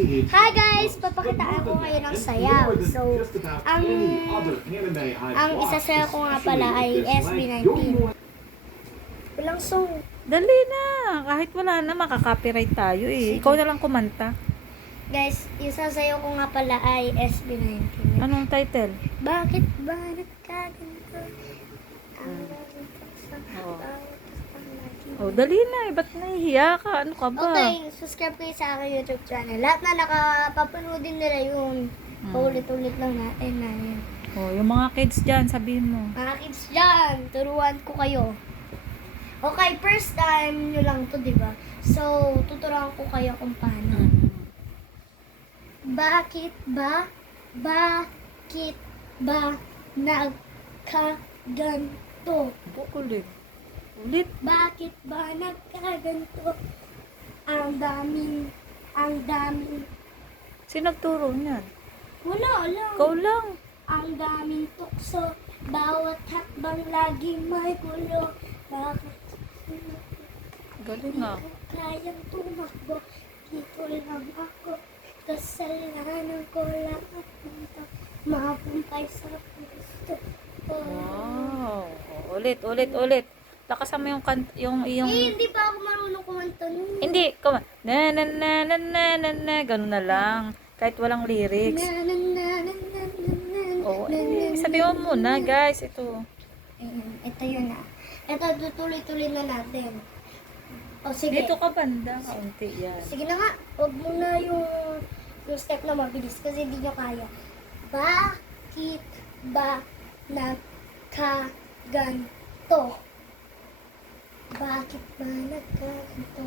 Hi guys! Papakitaan ko ngayon ng sayaw. So, ang isasayaw ko nga pala ay SB19. Walang song. Dali na. Kahit wala na, makaka-copyright tayo eh. Sige. Ikaw na lang kumanta. Guys, isasayaw ko nga pala ay SB19. Anong title? Bakit ba nagkaganto? Ang Oh. Dali na. Ba't nahihiya ka? Ano ka ba? Okay, subscribe kayo sa aking YouTube channel. Lahat na nakapapanood din nila yun. Paulit-ulit lang natin na yun. Yung mga kids dyan, sabihin mo. Mga kids dyan, turuan ko kayo. Okay, first time nyo lang to, di ba? So, tuturuan ko kayo kung paano. Bakit ba nagkaganto? Ulit. Ulit. Bakit ba nagkaganto? Ang daming, Sino nagturo niyan? wala lang. Ikaw lang. Ang daming tukso, bawat hakbang lagi may gulo. Bakit Galing nga. kayang tumakbo? Dito lang ako, kasalanan ko lang at punta. Mapumpay sa gusto ko. Wow. Ulit. Lakasan mo yung Hindi pa ako marunong kumanta nun. Hindi, come on. Na. Ganun na lang. Kahit walang lyrics. Sabi mo muna, guys. Ito. Ito yun na. Ito, tutuloy-tuloy na natin. O, sige. Dito ka banda. Kaunti yan. Sige na nga. Huwag muna yung step na mabilis kasi hindi nyo kaya. Bakit ba nagkaganto? Bakit ba nagkaganto?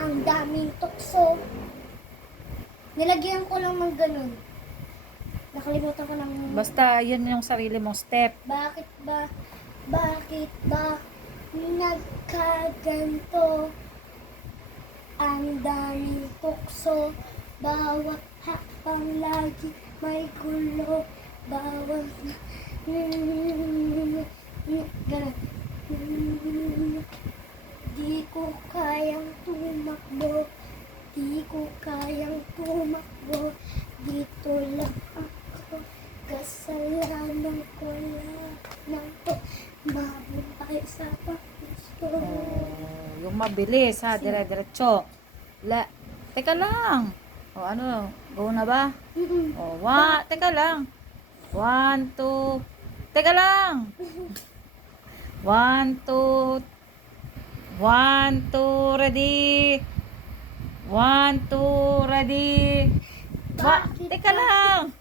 Ang daming tukso. Nilagyan ko lang ng ganun. Nakalimutan ko ng... Basta, yun yung sarili mong step. Bakit ba nagkaganto? Ang daming tukso, bawat hakbang lagi may gulo, bawat ganun. Di ko kayang tumakbo, dito lang ako, kasalanan ko lang to, mabuhay sa paggusto. Yung mabilis, ha? Dire-diretso. Teka lang. Ano? Go na ba? Teka lang. 1, 2. Teka lang. 1, 2. 1, 2, ready. 1, 2, ready. Teka lang.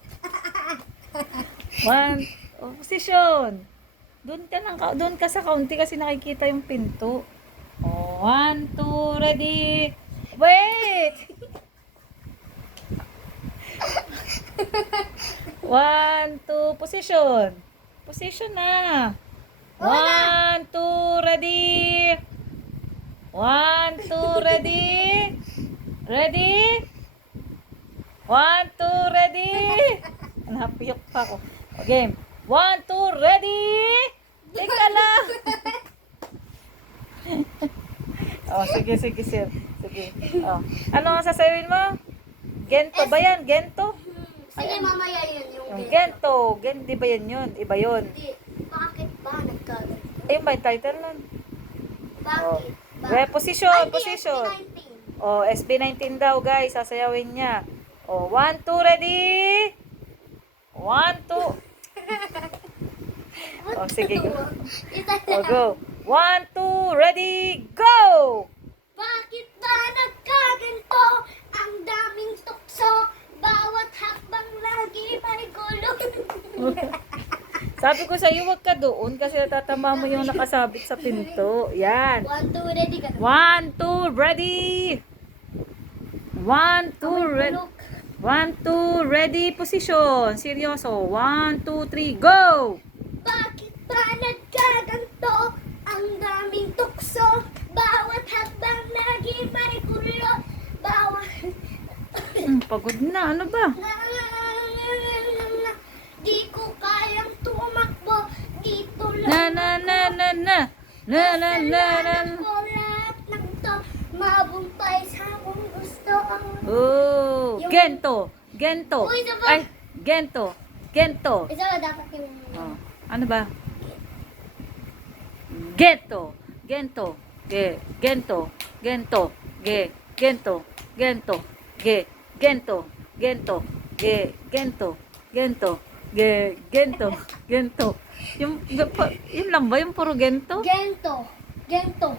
1, position. Doon ka sa kaunti kasi nakikita yung pinto. 1, 2, ready. Wait. 1, 2, position. Position na. 1, 2, ready. 1, 2, ready. Ready? 1, 2, ready. Napiyok pa ako. Okay. 1, 2, ready. Teka lang. Sige, sir. Sige. Ano ang sasawin mo? Gento ba yan? Gento? Sige, mamaya yun yung Gento. Di ba yan yun? Iba yun. Hindi. Bakit ba nagkaganto? Ayun ba yung title nun? Bakit ba? Position. SB19. SB19 daw, guys. Sasayawin niya. 1, 2, ready? 1, 2. Sige, go. Go. 1, 2, ready, go! Bakit ba nagkaganto? Ang daming tukso, bawat hakbang lagi may gulo. Sabi ko sa'yo, wag ka doon kasi natatama mo yung nakasabit sa pinto. Yan. 1, 2, ready ka. 1, 2, ready. 1, 2, ready. 1, 2, ready, position. Seryoso. 1, 2, 3, go! Bakit ba nagkaganto? Ang daming tukso, bawat hakbang lagi may gulo, bawat... Pagod na. Ano ba? Di ko kayang tumakbo, dito lang Na. ko lahat ng to, mabumpay sa kung gusto ang... Gento. Gento. Uy, isa pa. Ay, gento. Gento. Isa ba dapat yung... Oh, ano ba? Gento. Gento. Ge. Gento. Gento. Ge. Gento. Gento. Ge. Gento. Gento. Ge. Gento. Gento. Ge. Gento. Gento. Yun lang ba? Yung puro gento? Gento. Gento.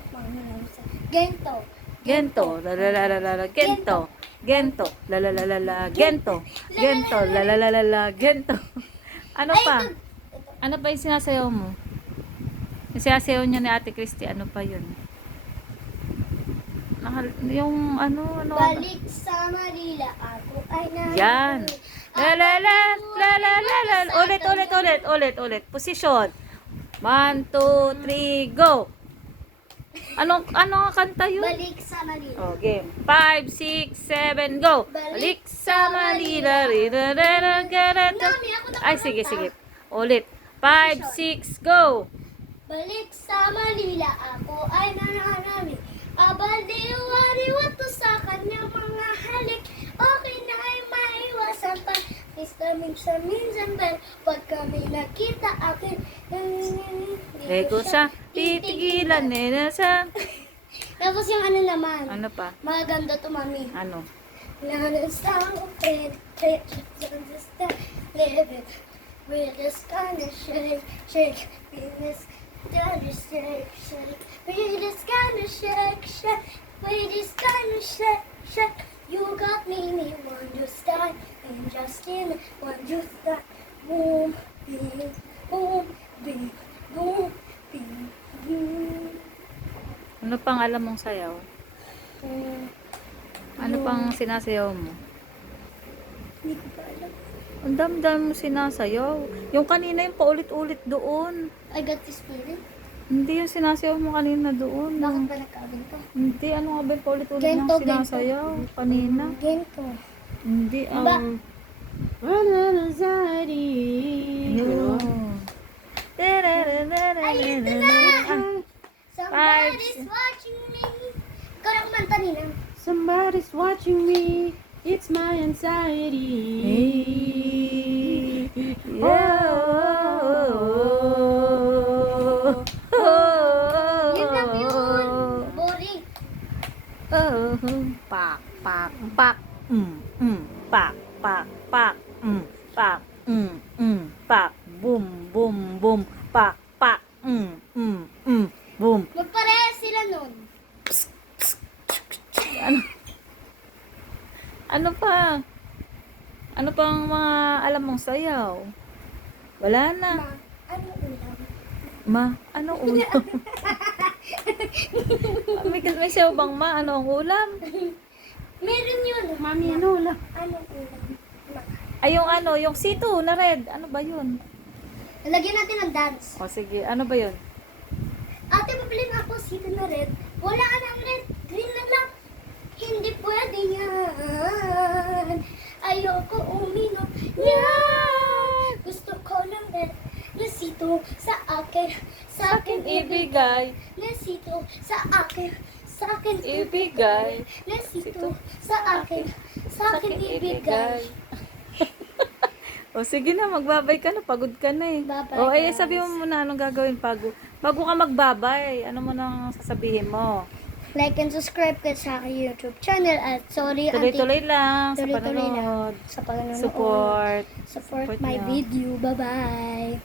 Gento. Gento. La la la la la la. Gento. Gento. La la la la la. Gento. Gento. La la la la la. Gento. Ano Ay, pa? ito. Ano pa yung sinasayaw mo? Yung sinasayaw niya ni Ate Christy, ano pa yun? Yung ano? Balik sa Manila, ako ay na. Yan. La la la la la la la. Ulit. Posisyon. 1, 2, 3, go. Ano ang kanta yun? Balik sa Manila. Oh, game. 5, 6, 7, go. Balik sa Manila. Nami, ako na Ay, sige. Ulit. 5, 6, go. Balik sa Manila, ako ay nananami. Abaliw-aliwat to sa kanyang mga halik. Okay na ay maiwasan pa. Sa minsan ba, pag kami nakita akin, Eh, ko sa titigilan nila sa... Tapos yung ano naman, Ano pa? maganda to, mami. Ano? Living with this kind of shake, with this kind of shake, with this kind of shake, with this kind of shake. You got me one just time, and just in one just time. Boom, bing, boom, bing, boom, bing, boom. Ano pang alam mong sayaw? Ano pang sinasayaw mo? Hindi ko pa alam. Ang dami mo sinasayaw. Yung kanina yung paulit-ulit doon. I got this feeling. Hindi yung sinasayaw mo kanina doon. Bakit pa nagkabin to? Hindi, ano nga ba yung paulit-ulit Gento, ng sinasayaw kanina? Gento. Hindi, Diba? Yun. Ay, ito na! Somebody's Five. watching me. Ikaw na kumanta nila. Somebody's watching me. It's my anxiety. Yun lang yun. Boring. Pak, pak, pak. Pak, pak, pak. Pak, pak. Boom, boom, boom. Pak, pak. Boom. Magparehas sila nun. Ano pa? Ano pang mga alam mong sayaw? Wala na. Ma, ano ulam? Ma, ano ulam? may sayaw bang ma? Ano ang ulam? Meron yun. Mami, ano lang? Ano ulam? Ma. Ay, yung ano, yung C2 na red. Ano ba yun? Lagyan natin ng dance. O sige, ano ba yun? Ate, pabili na ako sito na red. Wala ka ng red. Green na lang. Hindi pwede yan. Ayoko uminom yan. Gusto ko ng red. Nasito sa akin. Sa akin ibigay. Nasito sa akin. Sa akin ibigay. Nasito sa akin. Sa akin ibigay. O sige na, magbabay ka na. Pagod ka na eh. Bye-bye, O ay, guys. sabi mo muna anong gagawin bago ka magbabay. Ano mo nang sasabihin mo? Like and subscribe ka sa aking YouTube channel at sorry Tuloy-tuloy lang sa Tuloy-tuloy lang panonood. sa panonood. Support. Support Support my nyo. video. Bye-bye.